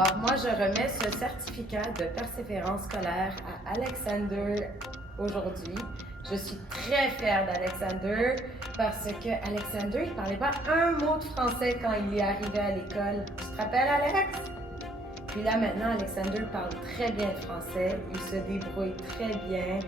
Alors, moi, je remets ce certificat de persévérance scolaire à Alexander aujourd'hui. Je suis très fière d'Alexander parce que Alexander, il parlait pas un mot de français quand il est arrivé à l'école. Tu te rappelles, Alex? Puis là, maintenant, Alexander parle très bien le français. Il se débrouille très bien.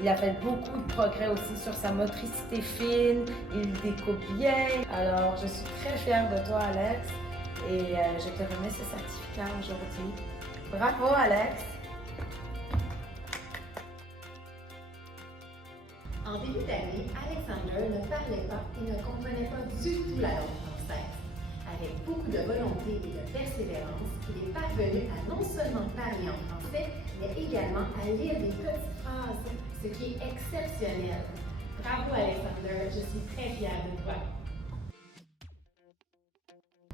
Il a fait beaucoup de progrès aussi sur sa motricité fine. Il découpe bien. Alors, je suis très fière de toi, Alex. Et je te remets ce certificat aujourd'hui. Bravo, Alex! En début d'année, Alexander ne parlait pas et ne comprenait pas du tout la langue française. Avec beaucoup de volonté et de persévérance, il est parvenu à non seulement parler en français, mais également à lire des petites phrases, ce qui est exceptionnel. Bravo Alexander, je suis très fière de toi.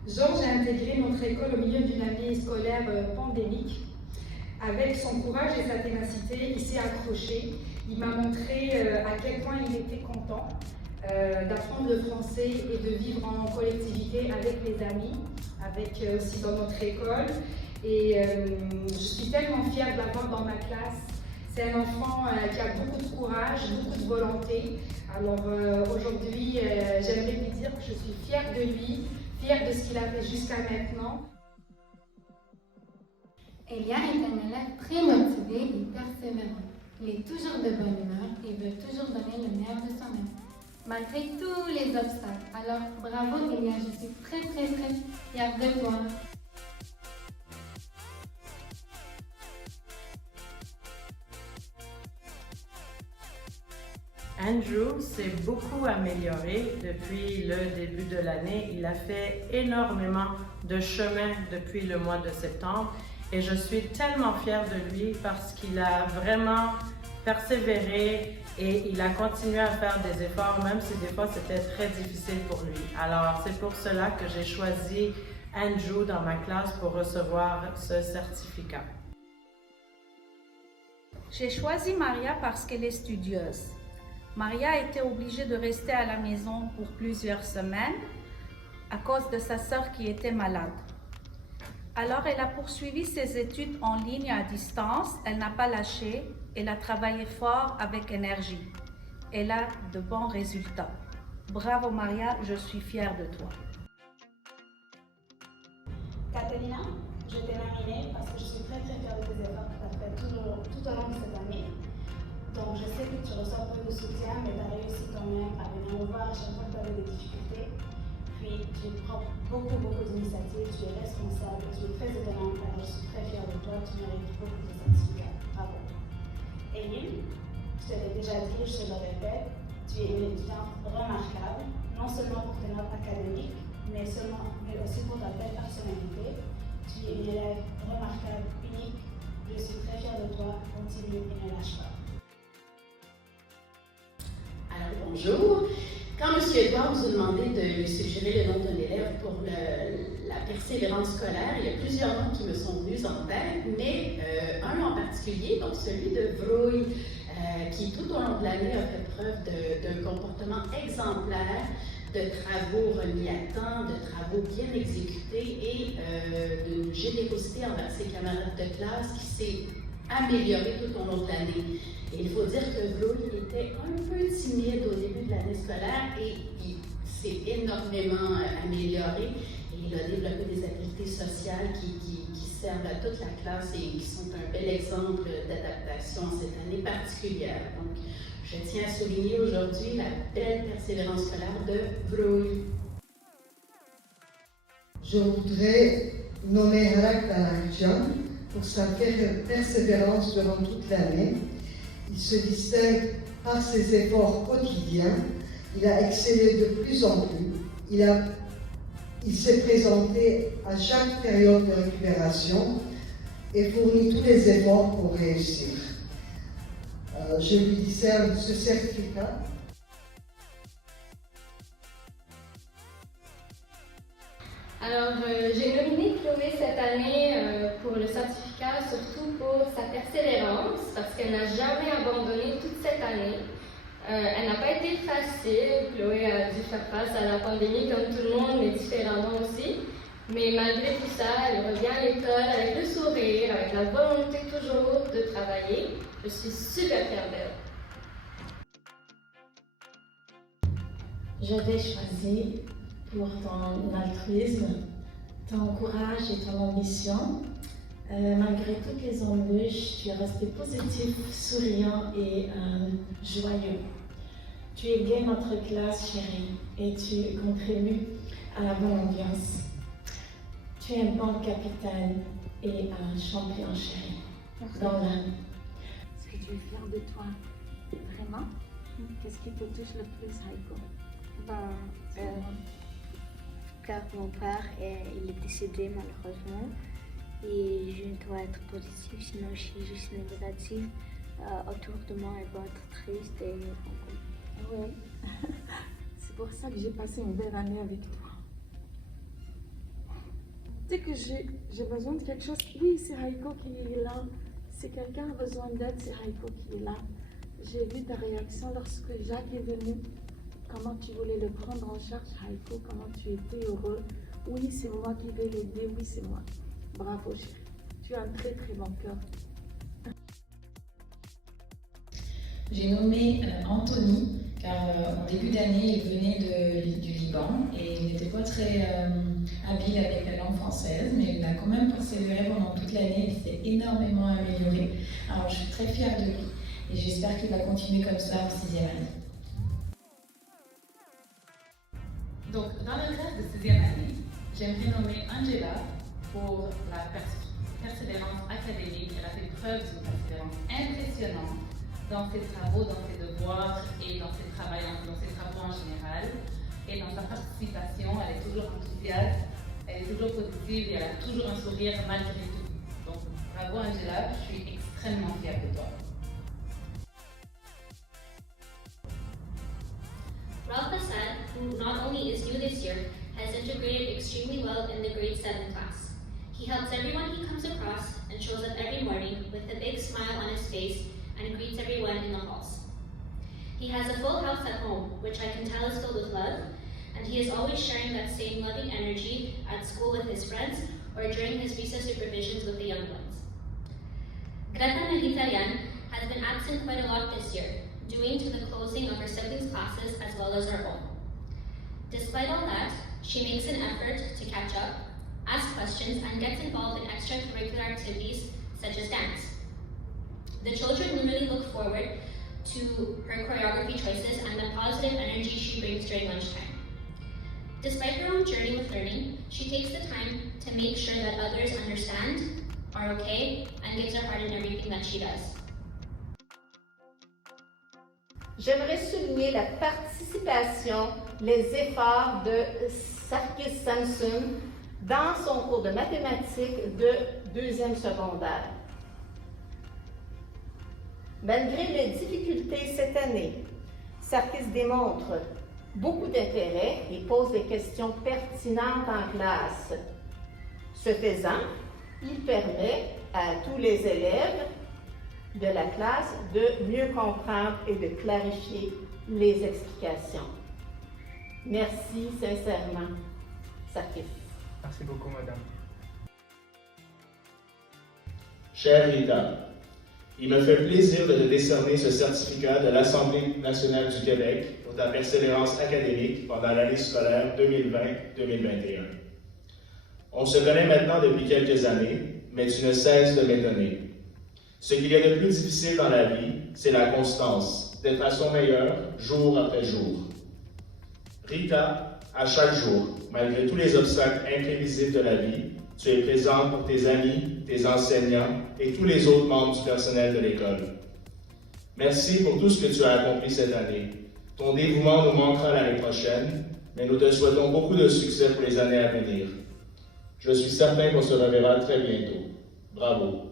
Georges a intégré notre école au milieu d'une année scolaire pandémique. Avec son courage et sa ténacité, il s'est accroché. Il m'a montré à quel point il était content d'apprendre le français et de vivre en collectivité avec les amis, avec aussi dans notre école. Et je suis tellement fière de l'avoir dans ma classe. C'est un enfant qui a beaucoup de courage, beaucoup de volonté. Alors aujourd'hui, j'aimerais lui dire que je suis fière de lui, fière de ce qu'il a fait jusqu'à maintenant. Elia est un élève très motivé et persévérant. Il est toujours de bonne humeur et veut toujours donner le meilleur de soi-même, malgré tous les obstacles. Alors, bravo Elia, je suis très fière de toi. Andrew s'est beaucoup amélioré depuis le début de l'année. Il a fait énormément de chemin depuis le mois de septembre et je suis tellement fière de lui parce qu'il a vraiment persévéré et il a continué à faire des efforts, même si des fois c'était très difficile pour lui. Alors c'est pour cela que j'ai choisi Andrew dans ma classe pour recevoir ce certificat. J'ai choisi Maria parce qu'elle est studieuse. Maria était obligée de rester à la maison pour plusieurs semaines à cause de sa sœur qui était malade. Alors, elle a poursuivi ses études en ligne à distance. Elle n'a pas lâché. Elle a travaillé fort avec énergie. Elle a de bons résultats. Bravo Maria, je suis fière de toi. Catalina, je t'ai nominée parce que je suis très fière de tes efforts que tu as fait tout au long de cette année. Donc, je sais que tu reçois peu de soutien, mais tu as réussi quand même à venir me voir à chaque fois que tu avais des difficultés. Puis, tu prends beaucoup d'initiatives, tu es responsable, tu es très étonnante. Alors, je suis très fière de toi, tu mérites beaucoup de certificats. Bravo. Éline, je te l'ai déjà dit, je te le répète, tu es une étudiante remarquable, non seulement pour tes notes académiques, mais aussi pour ta belle personnalité. Tu es une élève remarquable, unique. Je suis très fière de toi, continue et ne lâche pas. Alors bonjour. Quand M. Edouard vous a demandé de lui suggérer le nom d'un élève pour la persévérance scolaire, il y a plusieurs noms qui me sont venus en tête, mais un en particulier, donc celui de Vrouille, qui tout au long de l'année a fait preuve d'un comportement exemplaire, de travaux remis à temps, de travaux bien exécutés et d'une générosité envers ses camarades de classe qui s'est améliorée tout au long de l'année. Et il faut dire que Vrouille était un peu timide au début de l'année scolaire et il s'est énormément amélioré et il a développé des habiletés sociales qui servent à toute la classe et qui sont un bel exemple d'adaptation en cette année particulière. Donc, je tiens à souligner aujourd'hui la belle persévérance scolaire de Vrouille. Je voudrais nommer Halak Dalakjian pour sa persévérance durant toute l'année. Il se distingue par ses efforts quotidiens. Il a excellé de plus en plus. Il s'est présenté à chaque période de récupération et fournit tous les efforts pour réussir. Je lui discerne ce certificat. Alors, j'ai nominé Chloé cette année pour le certificat, surtout pour sa persévérance, parce qu'elle n'a jamais abandonné toute cette année. Elle n'a pas été facile. Chloé a dû faire face à la pandémie comme tout le monde, mais différemment aussi. Mais malgré tout ça, elle revient à l'école avec le sourire, avec la volonté toujours de travailler. Je suis super fière d'elle. J'avais choisi pour ton altruisme, ton courage et ton ambition. Malgré toutes les embûches, tu es resté positif, souriant et joyeux. Tu aides notre classe, chérie, et tu contribues à la bonne ambiance. Tu es un bon capitaine et un champion, chérie. Dans l'âme. Est-ce que tu es fière de toi? Vraiment? Qu'est-ce qui te touche le plus, Haiko? Car mon père il est décédé malheureusement et je dois être positive, sinon je suis juste négative. Autour de moi, elle va être triste et oui. C'est pour ça que j'ai passé une belle année avec toi. Tu sais que j'ai besoin de quelque chose. Oui, c'est Haiko qui est là. Si quelqu'un a besoin d'aide, c'est Haiko qui est là. J'ai vu ta réaction lorsque Jacques est venu. Comment tu voulais le prendre en charge, Haiko, comment tu étais heureux. Oui, c'est moi qui vais l'aider, oui, c'est moi. Bravo, chérie. Tu as un très très bon cœur. J'ai nommé Anthony, car en début d'année, il venait du Liban et il n'était pas très habile avec la langue française, mais il a quand même persévéré pendant toute l'année, il s'est énormément amélioré. Alors je suis très fière de lui et j'espère qu'il va continuer comme ça en 6e année. Donc, dans le cadre de 6e année, j'aimerais nommer Angela pour la persévérance académique. Elle a fait preuve d'une persévérance impressionnante dans ses travaux, dans ses devoirs et dans ses travaux en général. Et dans sa participation, elle est toujours enthousiaste, elle est toujours positive et elle a toujours un sourire malgré tout. Donc, bravo Angela, je suis extrêmement fière de toi. Ralph Assad, who not only is new this year, has integrated extremely well in the grade 7 class. He helps everyone he comes across and shows up every morning with a big smile on his face and greets everyone in the halls. He has a full house at home, which I can tell is filled with love, and he is always sharing that same loving energy at school with his friends or during his recess supervisions with the young ones. Greta Mehitarian has been absent quite a lot this year, due to the closing of her siblings' classes as well as our own. Despite all that, she makes an effort to catch up, ask questions, and gets involved in extracurricular activities such as dance. The children really look forward to her choreography choices and the positive energy she brings during lunchtime. Despite her own journey with learning, she takes the time to make sure that others understand, are okay, and gives her heart in everything that she does. J'aimerais souligner la participation, les efforts de Sarkis Samsun dans son cours de mathématiques de 2e secondaire. Malgré les difficultés cette année, Sarkis démontre beaucoup d'intérêt et pose des questions pertinentes en classe. Ce faisant, il permet à tous les élèves de la classe de mieux comprendre et de clarifier les explications. Merci sincèrement, Sarkis. Merci beaucoup, madame. Chère Rita, il me fait plaisir de te décerner ce certificat de l'Assemblée nationale du Québec pour ta persévérance académique pendant l'année scolaire 2020-2021. On se connaît maintenant depuis quelques années, mais tu ne cesses de m'étonner. Ce qu'il y a de plus difficile dans la vie, c'est la constance, d'être à son meilleur jour après jour. Rita, à chaque jour, malgré tous les obstacles imprévisibles de la vie, tu es présente pour tes amis, tes enseignants et tous les autres membres du personnel de l'école. Merci pour tout ce que tu as accompli cette année. Ton dévouement nous manquera l'année prochaine, mais nous te souhaitons beaucoup de succès pour les années à venir. Je suis certain qu'on se reverra très bientôt. Bravo.